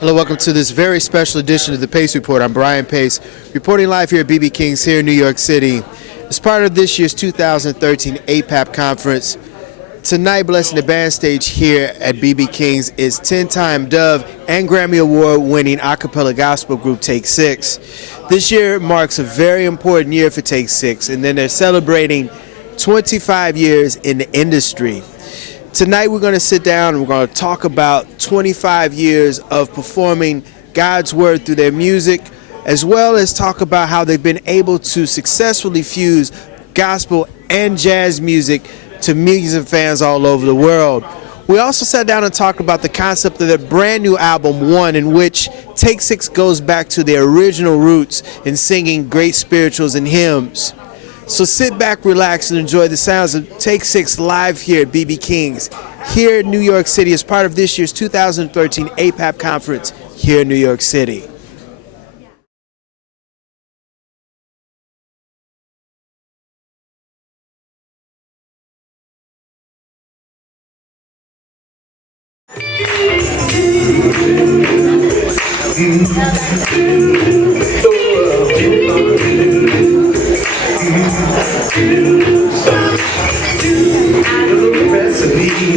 Hello, welcome to this very special edition of the Pace Report. I'm Brian Pace, reporting live here at BB King's here in New York City. As part of this year's 2013 APAP conference, tonight blessing the band stage here at BB King's is 10-time Dove and Grammy Award winning a cappella gospel group Take Six. This year marks a very important year for Take Six, and then they're celebrating 25 years in the industry. Tonight we're going to sit down and we're going to talk about 25 years of performing God's Word through their music, as well as talk about how they've been able to successfully fuse gospel and jazz music to millions of fans all over the world. We also sat down and talked about the concept of their brand new album, One, in which Take Six goes back to their original roots in singing great spirituals and hymns. So sit back, relax, and enjoy the sounds of Take Six live here at BB King's, here in New York City as part of this year's 2013 APAP conference here in New York City.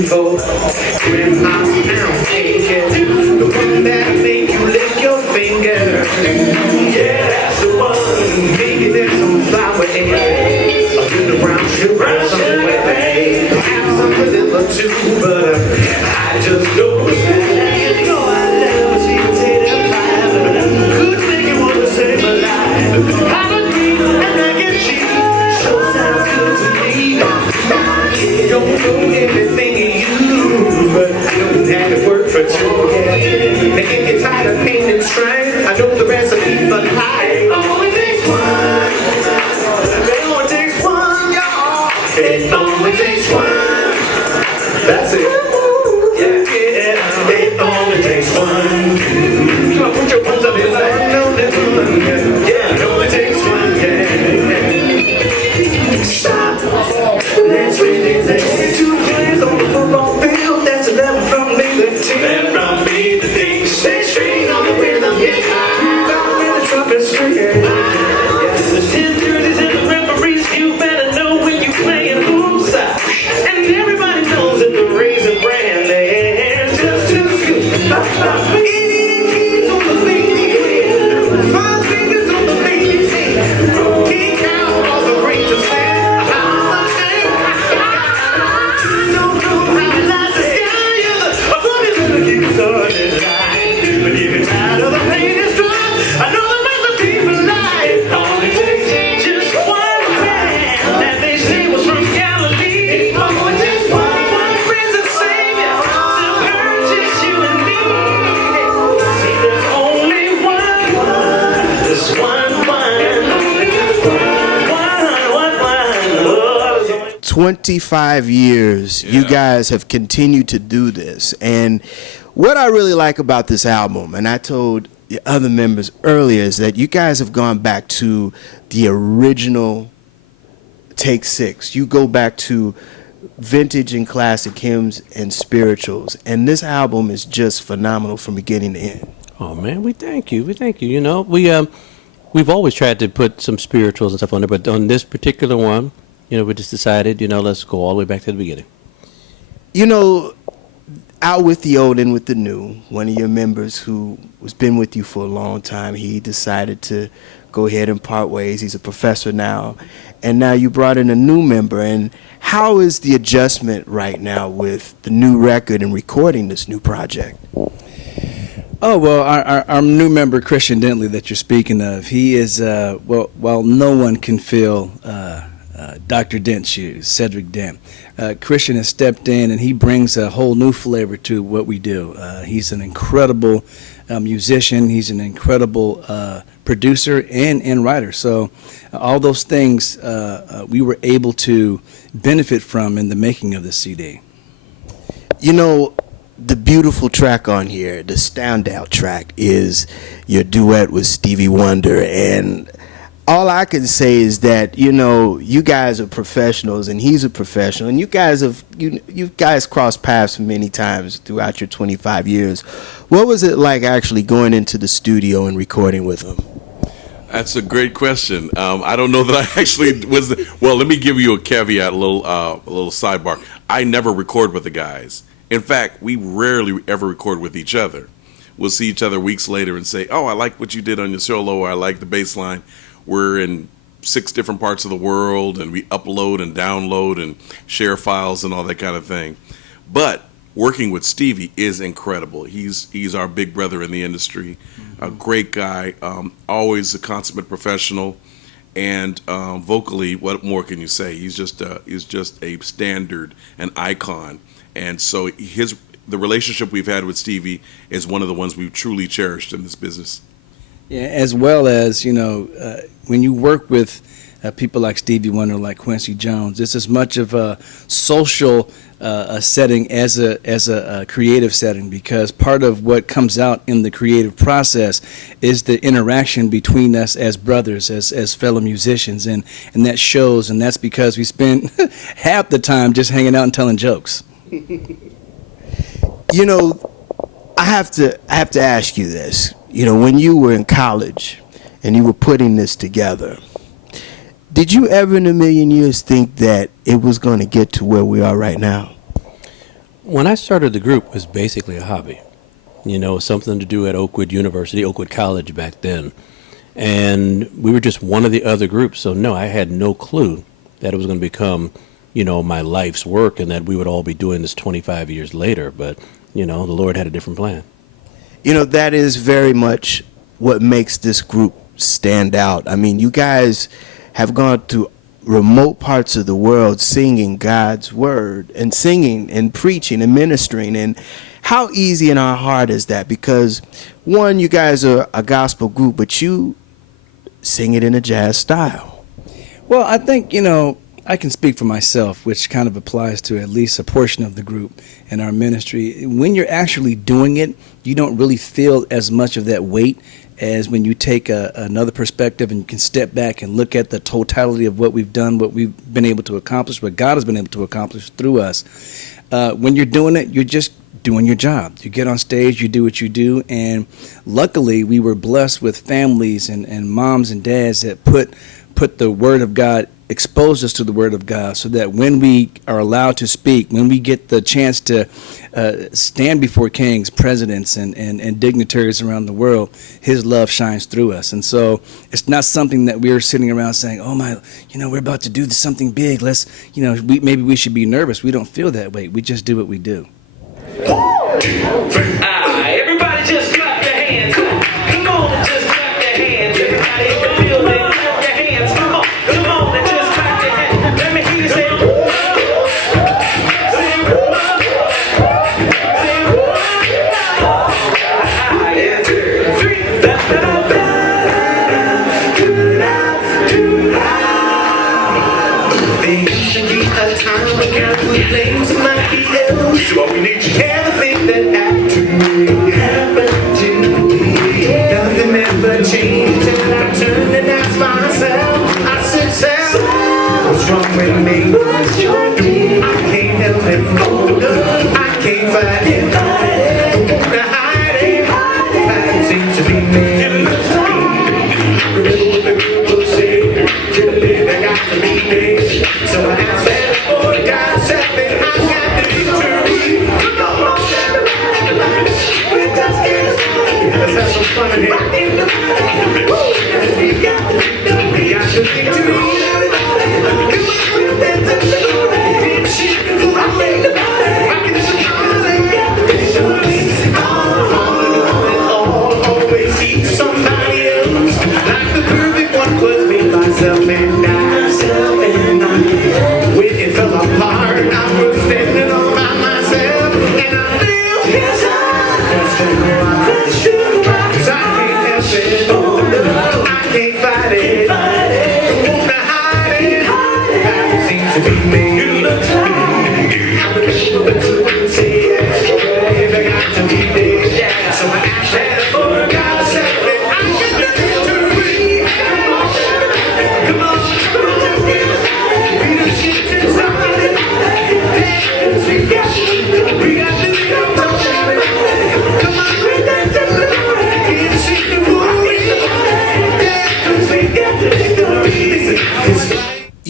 For grandma's pound cake, the one that make you lick your finger. Yeah, that's the one. Maybe there's some flour in it, a little brown sugar, something with it. Perhaps some vanilla too, but I just know it's good. You know I love a sweet potato pie. Could make you want to save my life. Collard greens and mac and cheese sure sounds good to me. Don't know everything but I don't have to work for two. They get tired of pain and strain. I know the recipe for life. It only takes one. It only takes one, y'all. It only takes one. That's it. Yeah. It only takes one. Come on, put your ones up in there. Yeah, it only takes one. Yeah. Stop. Let's read it. Two players on the football field. That's 11 from me, the team. 11 from me, the team. Stay straight on the rhythm, yeah. Down with the trumpet string. The 10:30s and the referees, you better know when you playing who's up. And everybody knows that the Raisin brand is just too good. Indian keys on the baby, 5 fingers on the baby's hand. King out all the greatest fans. One. 25 years, you guys have continued to do this. And what I really like about this album, and I told the other members earlier, is that you guys have gone back to the original Take Six. You go back to vintage and classic hymns and spirituals. And this album is just phenomenal from beginning to end. Oh, man, we thank you. We thank you. You know, we've always tried to put some spirituals and stuff on there, but on this particular one, you know, we just decided, you know, let's go all the way back to the beginning. You know, out with the old, in with the new, one of your members who has been with you for a long time, he decided to go ahead and part ways. He's a professor now. And now you brought in a new member. And how is the adjustment right now with the new record and recording this new project? Oh, well, our new member, Christian Dentley, that you're speaking of, he is, while no one can fill Dr. Dent's shoes, Cedric Dent, Christian has stepped in and he brings a whole new flavor to what we do. He's an incredible musician. He's an incredible producer and writer. So all those things we were able to benefit from in the making of the CD. You know, the beautiful track on here, the standout track, is your duet with Stevie Wonder. And all I can say is that, you know, you guys are professionals and he's a professional, and you guys crossed paths many times throughout your 25 years. What was it like actually going into the studio and recording with him? That's a great question. I don't know that I actually was. Well, let me give you a caveat, a little sidebar. I never record with the guys. In fact, we rarely ever record with each other. We'll see each other weeks later and say, "Oh, I like what you did on your solo," or "I like the bass line." We're in 6 different parts of the world, and we upload and download and share files and all that kind of thing. But working with Stevie is incredible. He's our big brother in the industry, a great guy, always a consummate professional, and vocally, what more can you say? He's just a standard, an icon, and so the relationship we've had with Stevie is one of the ones we've truly cherished in this business. Yeah, as well as, you know, when you work with people like Stevie Wonder, like Quincy Jones, it's as much of a social setting as a creative setting, because part of what comes out in the creative process is the interaction between us as brothers, as fellow musicians, and that shows, and that's because we spend half the time just hanging out and telling jokes. You know, I have to ask you this. You know, when you were in college and you were putting this together, did you ever in a million years think that it was going to get to where we are right now? When I started the group, it was basically a hobby. You know, something to do at Oakwood College back then. And we were just one of the other groups. So, no, I had no clue that it was going to become, you know, my life's work and that we would all be doing this 25 years later. But, you know, the Lord had a different plan. You know, that is very much what makes this group stand out. I mean, you guys have gone to remote parts of the world singing God's word and singing and preaching and ministering. And how easy and how hard is that? Because, one, you guys are a gospel group, but you sing it in a jazz style. Well, I think, you know, I can speak for myself, which kind of applies to at least a portion of the group in our ministry. When you're actually doing it, you don't really feel as much of that weight as when you take another perspective and you can step back and look at the totality of what we've done, what we've been able to accomplish, what God has been able to accomplish through us. When you're doing it, you're just doing your job. You get on stage, you do what you do, and luckily we were blessed with families and moms and dads that put the Word of God, exposed us to the Word of God, so that when we are allowed to speak, when we get the chance to stand before kings, presidents, and dignitaries around the world, His love shines through us. And so it's not something that we're sitting around saying, "Oh my, you know, we're about to do something big. Let's, you know, maybe we should be nervous." We don't feel that way. We just do what we do. Everybody just clap your hands. Come on and just clap your hands. Everybody in the building, clap your hands. Come on and just clap your hands. Let me hear you say, there used to be a time when God would blame somebody else. So all we need to everything that happened to me. Nothing ever changed until I turned and asked myself. I said, "Self, what's wrong with me? I can't help it. I can't fight it. The hiding seems to be me. Remember what the people say. To live, I got to be me. So I asked that for God said that I got the victory. Come on, everybody. Let's have some fun in here. Yes, we got the victory. We got the victory. Always keep somebody else. Like the perfect one was me, myself and I. When it fell apart, I was standing all by myself, and I feel his eyes. That's true, 'cause I can't help it. Oh, no.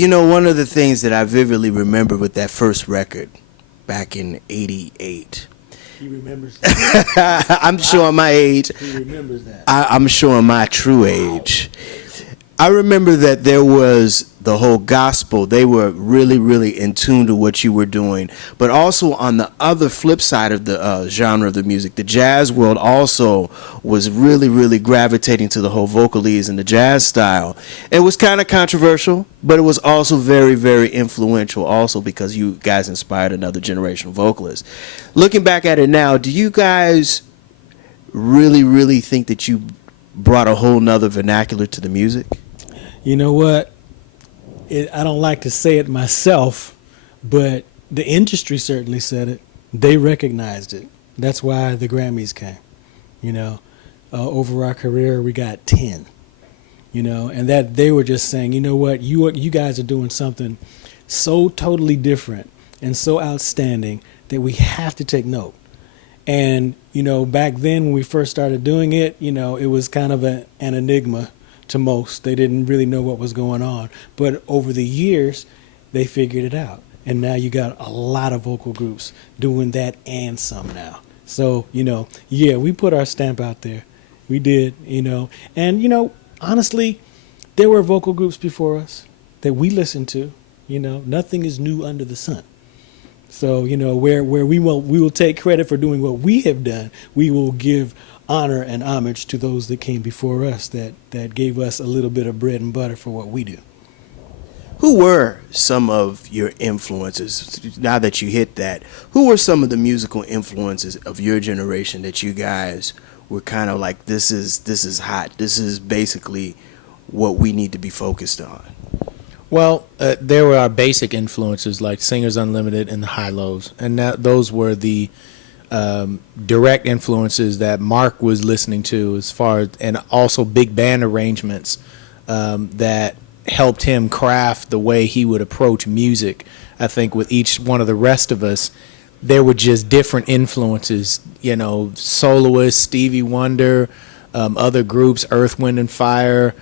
You know, one of the things that I vividly remember with that first record back in '88. He remembers that. I'm showing my age. He remembers that. I'm showing my true age. I remember that there was the whole gospel. They were really, really in tune to what you were doing. But also on the other flip side of the genre of the music, the jazz world also was really, really gravitating to the whole vocalese and the jazz style. It was kind of controversial, but it was also very, very influential also because you guys inspired another generation of vocalists. Looking back at it now, do you guys really, really think that you brought a whole nother vernacular to the music? You know what? I don't like to say it myself, but the industry certainly said it. They recognized it. That's why the Grammys came. You know, over our career, we got 10. You know, and that they were just saying, you know what, you guys are doing something so totally different and so outstanding that we have to take note. And, you know, back then when we first started doing it, you know, it was kind of an enigma to most. They didn't really know what was going on. But over the years, they figured it out. And now you got a lot of vocal groups doing that and some now. So, you know, yeah, we put our stamp out there. We did, you know. And, you know, honestly, there were vocal groups before us that we listened to. You know, nothing is new under the sun. So, you know, where we will take credit for doing what we have done, we will give honor and homage to those that came before us that gave us a little bit of bread and butter for what we do. Who were some of your influences, now that you hit that, who were some of the musical influences of your generation that you guys were kind of like, this is hot, this is basically what we need to be focused on? Well, there were our basic influences like Singers Unlimited and the High-Lows, and those were the direct influences that Mark was listening to, as far as, and also big band arrangements that helped him craft the way he would approach music. I think with each one of the rest of us, there were just different influences, you know, soloists, Stevie Wonder, other groups, Earth, Wind and Fire,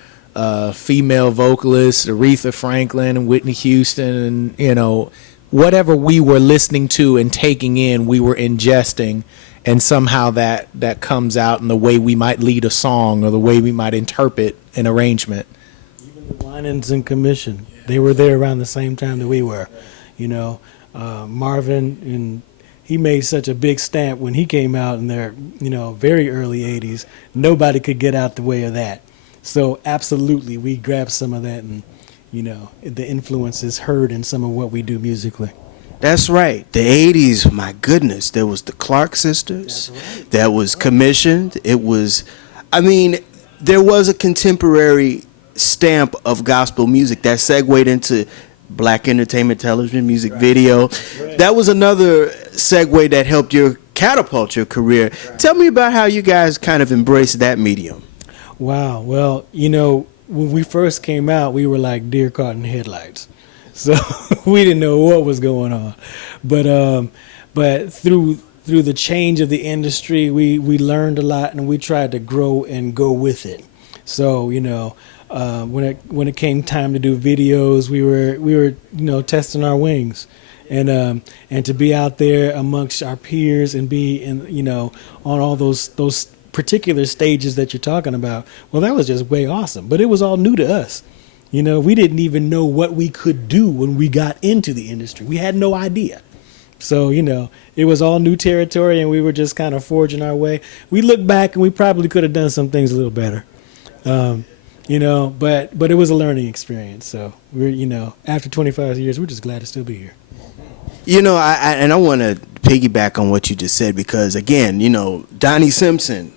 female vocalists, Aretha Franklin and Whitney Houston, and, you know, whatever we were listening to and taking in, we were ingesting, and somehow that comes out in the way we might lead a song or the way we might interpret an arrangement. Even the Winans and Commission, they were there around the same time that we were. You know, Marvin, and he made such a big stamp when he came out in their, you know, very early 80s. Nobody could get out the way of that. So absolutely, we grabbed some of that, and, you know, the influence is heard in some of what we do musically. That's right. The 80s, my goodness, there was the Clark sisters, that was commissioned. It was, I mean, there was a contemporary stamp of gospel music that segued into black entertainment television, music video. That was another segue that helped your catapult your career. Tell me about how you guys kind of embraced that medium. Wow. Well, you know, when we first came out, we were like deer caught in headlights. So we didn't know what was going on. But through the change of the industry, we learned a lot, and we tried to grow and go with it. So, you know, when it came time to do videos, we were you know, testing our wings. And to be out there amongst our peers and be in, you know, on all those particular stages that you're talking about, well, that was just way awesome. But it was all new to us. You know, we didn't even know what we could do when we got into the industry. We had no idea. So, you know, it was all new territory, and we were just kind of forging our way. We look back, and we probably could have done some things a little better. You know, but it was a learning experience. So we're, you know, after 25 years, we're just glad to still be here. You know, I want to piggyback on what you just said, because, again, you know, Donnie Simpson,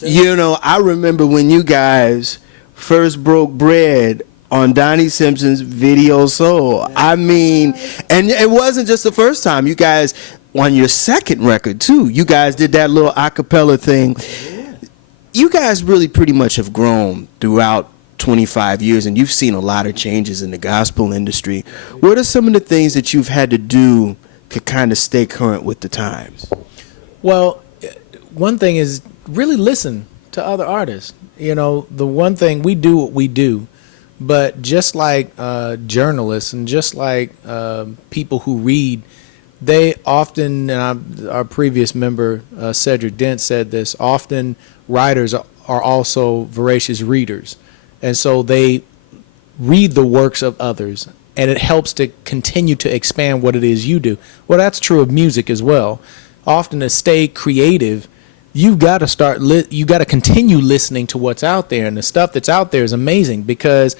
you know, I remember when you guys first broke bread on Donnie Simpson's Video Soul. I mean, and it wasn't just the first time. You guys, on your second record, too, you guys did that little a cappella thing. You guys really pretty much have grown throughout 25 years, and you've seen a lot of changes in the gospel industry. What are some of the things that you've had to do to kind of stay current with the times? Well, one thing is really listen to other artists. You know, the one thing, we do what we do, But just like journalists and just like people who read, they often, and our previous member, Cedric Dent, said this, often writers are also voracious readers. And so they read the works of others, and it helps to continue to expand what it is you do. Well, that's true of music as well. Often to stay creative, you've got to you got to continue listening to what's out there, and the stuff that's out there is amazing because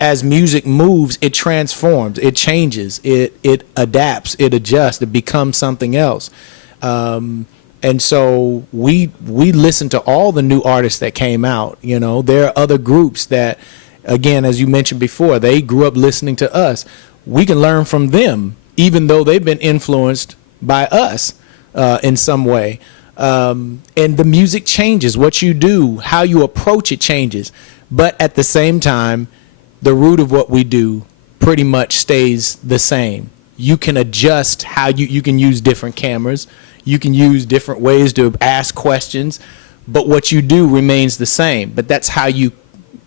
as music moves, it transforms, it changes, it adapts, it adjusts, it becomes something else. And so we listen to all the new artists that came out. You know, there are other groups that, again, as you mentioned before, they grew up listening to us. We can learn from them, even though they've been influenced by us in some way. And the music changes. What you do, how you approach it changes. But at the same time, the root of what we do pretty much stays the same. You can adjust how you can use different cameras. You can use different ways to ask questions. But what you do remains the same. But that's how you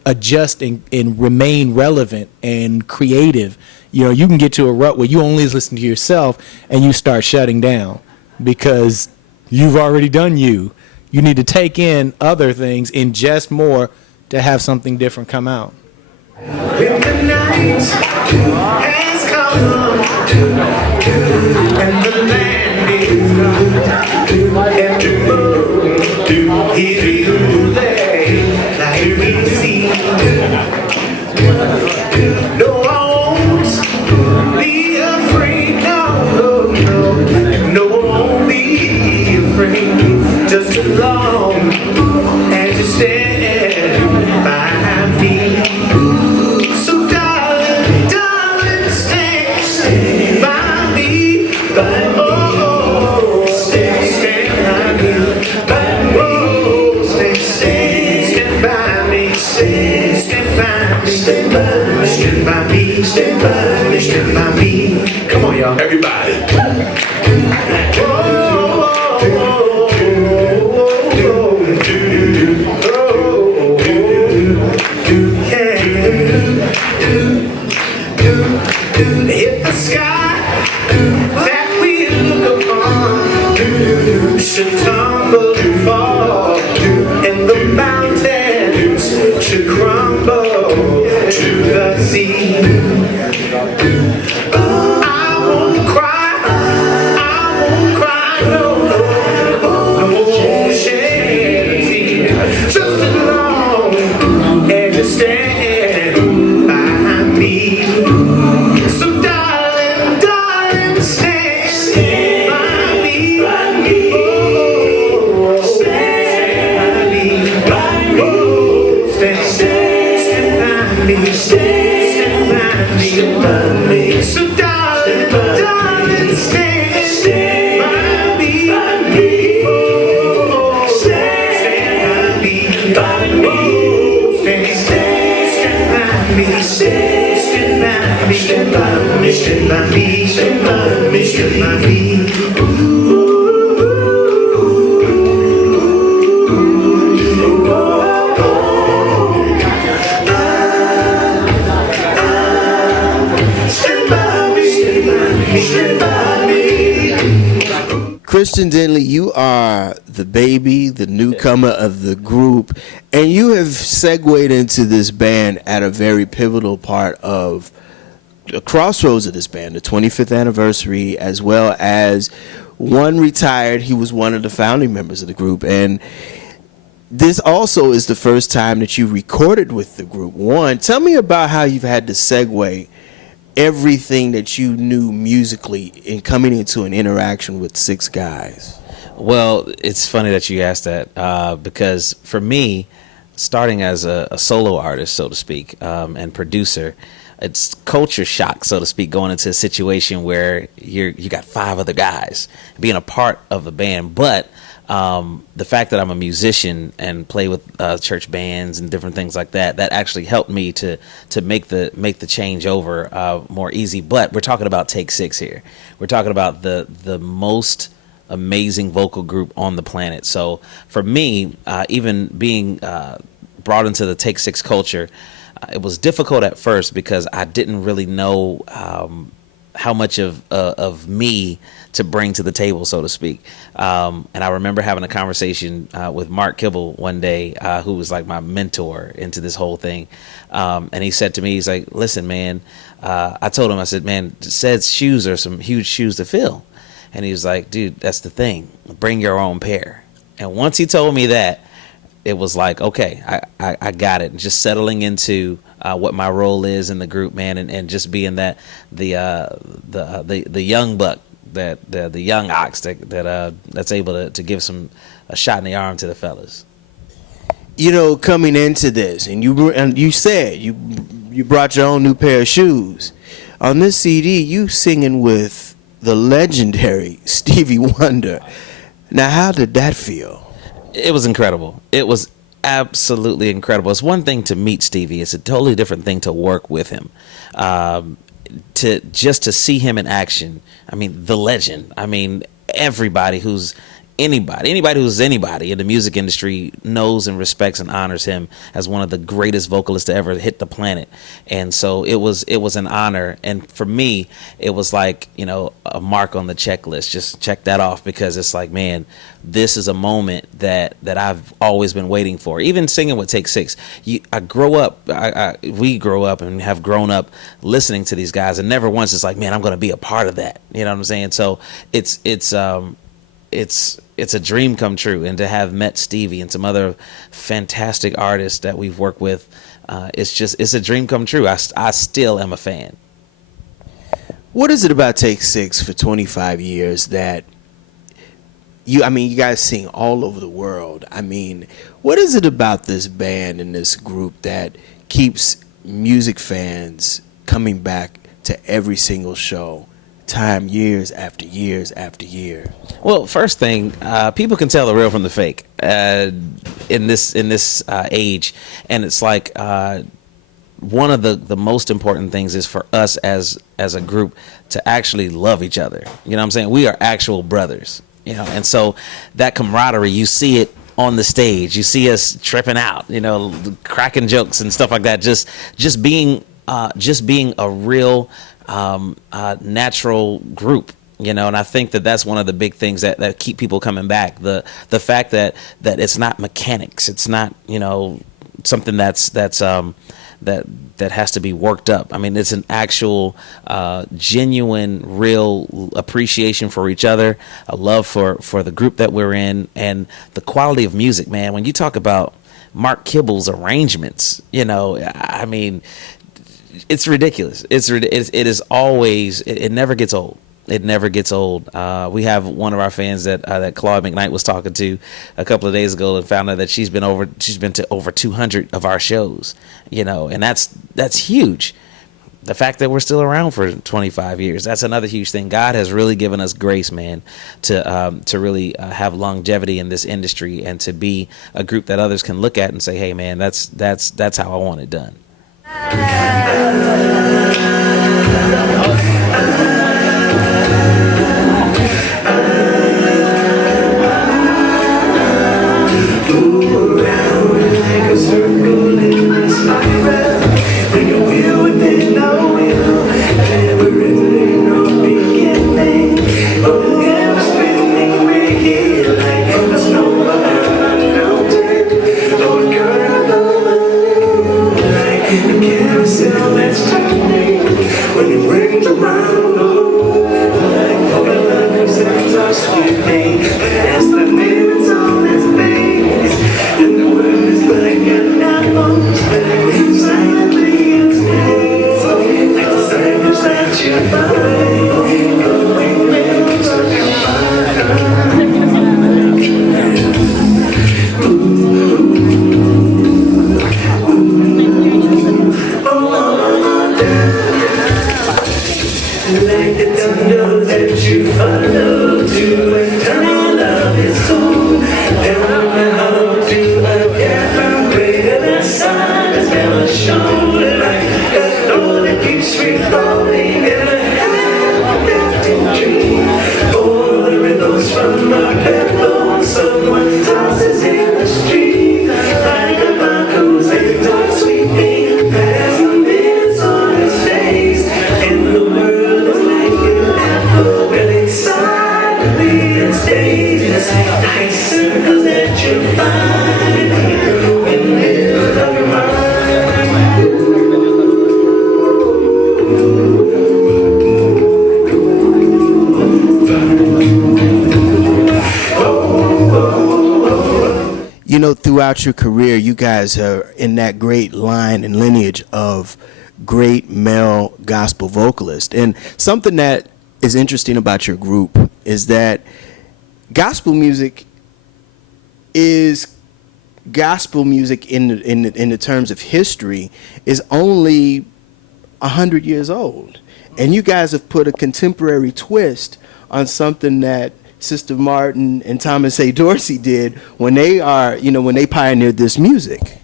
adjust and remain relevant and creative. You know, you can get to a rut where you only listen to yourself and you start shutting down because you've already done you. You need to take in other things, ingest more to have something different come out. When the night has come and the land is gone and the moon is lay like we see, no, I won't be afraid, no, I won't be afraid, just as long as you stand by me. So darling, stand by me, but oh, stand by me, but oh, stand by me, stand by me, stand by me, stand by me. Come on, y'all, everybody. If the sky that we look upon should tumble and fall, and the mountains should crumble to the sea, I won't cry, no, shed a tear, just as long as you stand by me. So darling, stand by me, oh, stand by me, oh, stand by me, stand by me. So darling, stand by me, oh, stand by me, oh, stand by me, stand by me, stand by me, stand by me, stand by me, stand by me. Stand by me, stand by me. Christian Dentley, you are the baby, the newcomer of the group, and you have segued into this band at a very pivotal part of a crossroads of this band, the 25th anniversary, as well as one retired. He was one of the founding members of the group, and this also is the first time that you recorded with the group. One, tell me about how you've had to segue everything that you knew musically in coming into an interaction with six guys. Well, it's funny that you asked that because for me, starting as a solo artist, so to speak, and producer, it's culture shock, so to speak, going into a situation where you got five other guys being a part of a band. But the fact that I'm a musician and play with church bands and different things like that, that actually helped me to make the change over more easy. But we're talking about Take Six here. We're talking about the most amazing vocal group on the planet. So for me, even being brought into the Take Six culture, It was difficult at first because I didn't really know how much of me to bring to the table, so to speak. And I remember having a conversation with Mark Kibble one day, who was like my mentor into this whole thing. And he said to me, he's like, listen, man, I told him, I said, man, Ced's shoes are some huge shoes to fill. And he was like, dude, that's the thing. Bring your own pair. And once he told me that, it was like, okay, I got it. And just settling into what my role is in the group, man, and just being that the young buck, that the young ox that's able to give a shot in the arm to the fellas. You know, coming into this, and you said you brought your own new pair of shoes. On this CD, you singing with the legendary Stevie Wonder. Now, how did that feel? It was incredible. It was absolutely incredible. It's one thing to meet Stevie. It's a totally different thing to work with him. To see him in action. I mean, the legend. I mean, anybody who's anybody in the music industry knows and respects and honors him as one of the greatest vocalists to ever hit the planet. And so it was an honor. And for me, it was like, you know, a mark on the checklist. Just check that off, because it's like, man, this is a moment that I've always been waiting for. Even singing with Take Six, we grow up and have grown up listening to these guys, and never once it's like, man, I'm going to be a part of that. You know what I'm saying? So it's a dream come true, and to have met Stevie and some other fantastic artists that we've worked with, it's a dream come true. I still am a fan. What is it about Take Six for 25 years that you guys sing all over the world? I mean, what is it about this band and this group that keeps music fans coming back to every single show, time, years after years after year? Well, first thing, people can tell the real from the fake in this age, and it's like one of the most important things is for us as a group to actually love each other. You know what I'm saying? We are actual brothers, you know, and so that camaraderie, you see it on the stage. You see us tripping out, you know, cracking jokes and stuff like that. Just being a real natural group, you know. And I think that that's one of the big things that keep people coming back. The fact that it's not mechanics, it's not, you know, something that has to be worked up. I mean, it's an actual genuine, real appreciation for each other, a love for the group that we're in, and the quality of music, man. When you talk about Mark Kibble's arrangements, you know, I mean, it's ridiculous. It is always, it never gets old. It never gets old. We have one of our fans that Claude McKnight was talking to a couple of days ago, and found out that she's been to over 200 of our shows, you know, and that's huge. The fact that we're still around for 25 years, that's another huge thing. God has really given us grace, man, to really have longevity in this industry, and to be a group that others can look at and say, hey, man, that's how I want it done. Someone tosses in the street like a buck who's in the sweeping. You know, throughout your career, you guys are in that great line and lineage of great male gospel vocalists. And something that is interesting about your group is that gospel music is gospel music in the terms of history is only 100 years old. And you guys have put a contemporary twist on something that Sister Martin and Thomas A. Dorsey did when they pioneered this music.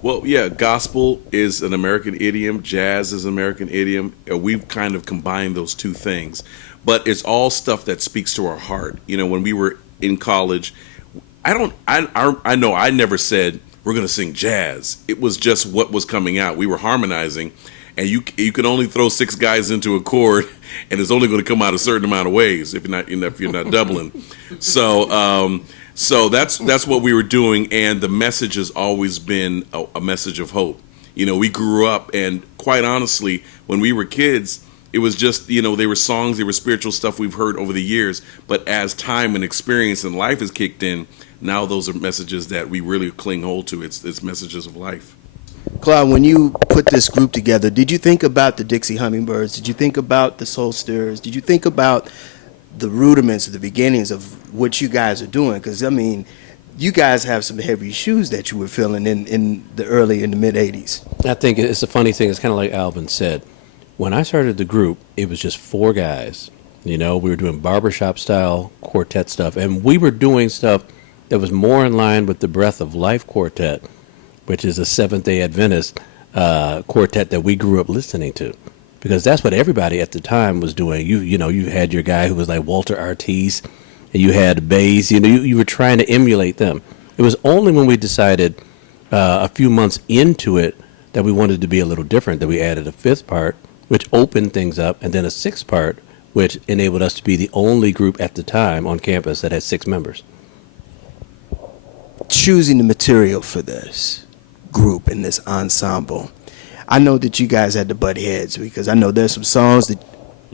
Well, yeah, gospel is an American idiom, jazz is an American idiom. We've kind of combined those two things. But it's all stuff that speaks to our heart. You know, when we were in college, I know I never said we're going to sing jazz. It was just what was coming out. We were harmonizing, and you can only throw 6 guys into a chord, and it's only going to come out a certain amount of ways if you're not doubling. So that's what we were doing, and the message has always been a message of hope. You know, we grew up, and quite honestly, when we were kids, it was just, you know, they were songs, they were spiritual stuff we've heard over the years. But as time and experience and life has kicked in, now those are messages that we really cling hold to. It's messages of life. Claude, when you put this group together, did you think about the Dixie Hummingbirds? Did you think about the Soul Stirrers? Did you think about the rudiments of the beginnings of what you guys are doing? Because, I mean, you guys have some heavy shoes that you were filling in the mid-'80s. I think it's a funny thing. It's kind of like Alvin said. When I started the group, it was just 4 guys. You know, we were doing barbershop style quartet stuff, and we were doing stuff that was more in line with the Breath of Life quartet, which is a Seventh-day Adventist quartet that we grew up listening to, because that's what everybody at the time was doing. You know, you had your guy who was like Walter Artis, and you had bass. You know, you were trying to emulate them. It was only when we decided a few months into it that we wanted to be a little different that we added a 5th part, which opened things up, and then a 6th part, which enabled us to be the only group at the time on campus that had 6 members. Choosing the material for this group and this ensemble, I know that you guys had to butt heads, because I know there's some songs that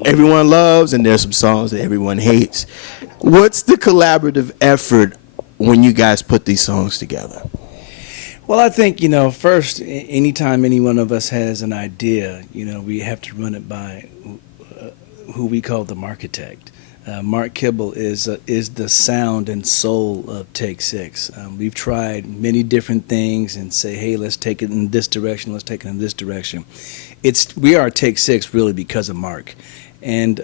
everyone loves and there's some songs that everyone hates. What's the collaborative effort when you guys put these songs together? Well, I think, you know, first, anytime any one of us has an idea, you know, we have to run it by who we call the architect. Mark Kibble is the sound and soul of Take 6. We've tried many different things and say, hey, let's take it in this direction, let's take it in this direction. We are Take 6 really because of Mark. And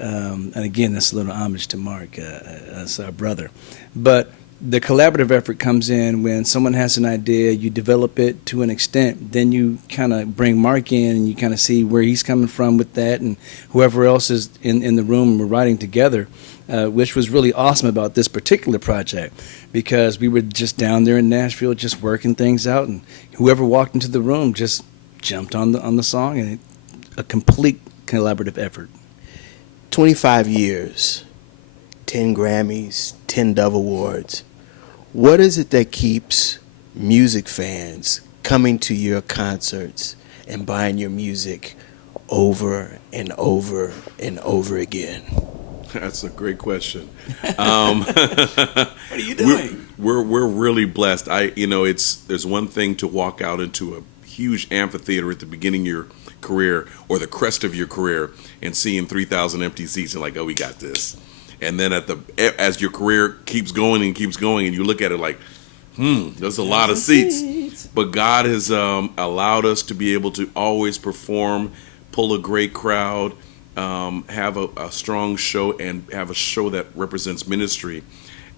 again, that's a little homage to Mark, as our brother. But the collaborative effort comes in when someone has an idea, you develop it to an extent, then you kind of bring Mark in and you kind of see where he's coming from with that, and whoever else is in the room, we're writing together, which was really awesome about this particular project, because we were just down there in Nashville just working things out, and whoever walked into the room just jumped on the song, and a complete collaborative effort. 25 years, 10 Grammys, 10 Dove Awards. What is it that keeps music fans coming to your concerts and buying your music over and over and over again? That's a great question. What are you doing? We're really blessed. There's one thing to walk out into a huge amphitheater at the beginning of your career or the crest of your career and seeing 3,000 empty seats and like, oh, we got this. And then as your career keeps going and you look at it like, there's a lot of seats. But God has allowed us to be able to always perform, pull a great crowd, have a strong show, and have a show that represents ministry.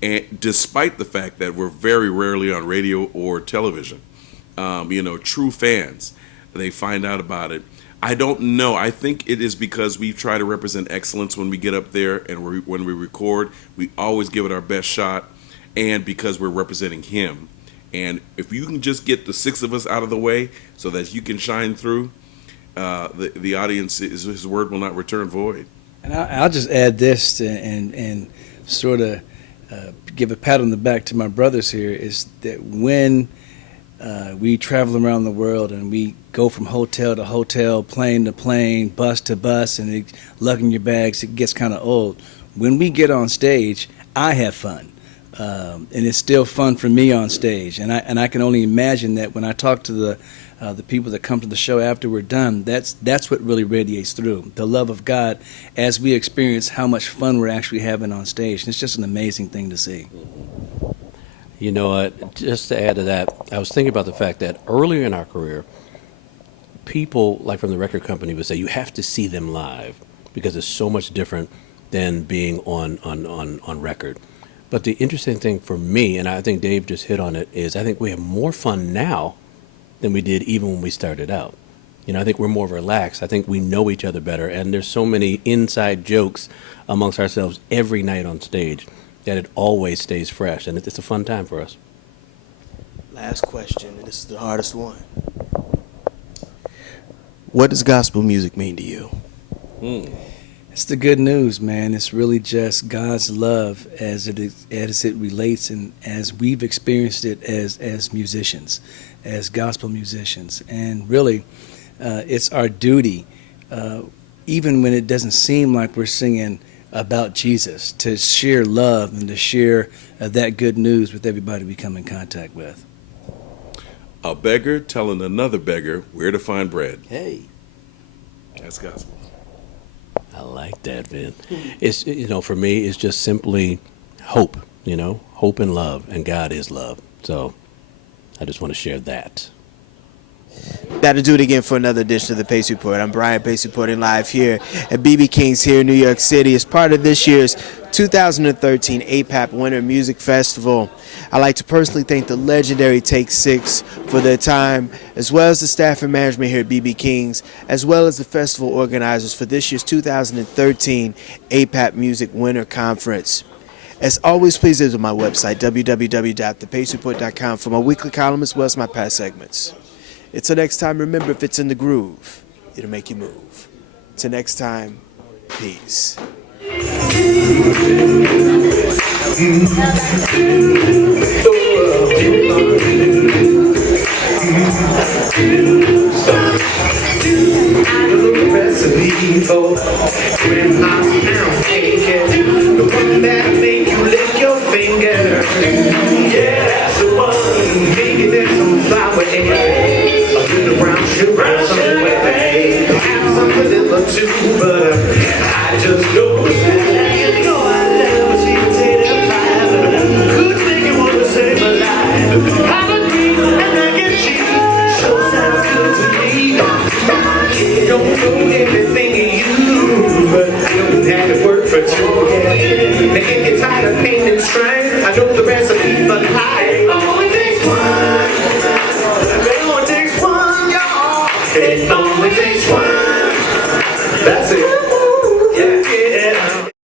And despite the fact that we're very rarely on radio or television, true fans, they find out about it. I don't know. I think it is because we try to represent excellence when we get up there and when we record. We always give it our best shot, and because we're representing Him. And if you can just get the 6 of us out of the way so that you can shine through, the audience, His word will not return void. And I'll just add this and sort of give a pat on the back to my brothers here, is that when we travel around the world and we go from hotel to hotel, plane to plane, bus to bus, and lugging your bags, it gets kind of old. When we get on stage, I have fun. and it's still fun for me on stage. And I can only imagine that when I talk to the people that come to the show after we're done, that's what really radiates through, the love of God as we experience how much fun we're actually having on stage. And it's just an amazing thing to see. You know, just to add to that, I was thinking about the fact that earlier in our career, people like from the record company would say you have to see them live because it's so much different than being on record. But the interesting thing for me, and I think Dave just hit on it, is I think we have more fun now than we did even when we started out. You know, I think we're more relaxed. I think we know each other better, and there's so many inside jokes amongst ourselves every night on stage that it always stays fresh, and it's a fun time for us. Last question, and this is the hardest one. What does gospel music mean to you? It's the good news, man. It's really just God's love as it relates and as we've experienced it as musicians, as gospel musicians. And really, it's our duty, even when it doesn't seem like we're singing about Jesus, to share love and to share that good news with everybody we come in contact with. A beggar telling another beggar where to find bread. Hey. That's gospel. I like that, man. It's, you know, for me, it's just simply hope, you know, hope and love, and God is love. So I just want to share that. That'll do it again for another edition of the Pace Report. I'm Brian Pace reporting live here at BB King's here in New York City as part of this year's 2013 APAP Winter Music Festival. I'd like to personally thank the legendary Take Six for their time, as well as the staff and management here at BB King's, as well as the festival organizers for this year's 2013 APAP Music Winter Conference. As always, please visit my website, www.thepacereport.com, for my weekly column as well as my past segments. Until next time, remember, if it's in the groove, it'll make you move. Till next time, peace. Recipe for grandma's pound cake, the one that make you lick your finger. Yeah, that's the one. Maybe there's some flour in it. Brown sugar somewhere, have some vanilla too, but I just know it's that. You know I love a sweet potato pie, but could make you want to save my life. Collard greens and mac and cheese sure sounds good to me. Don't know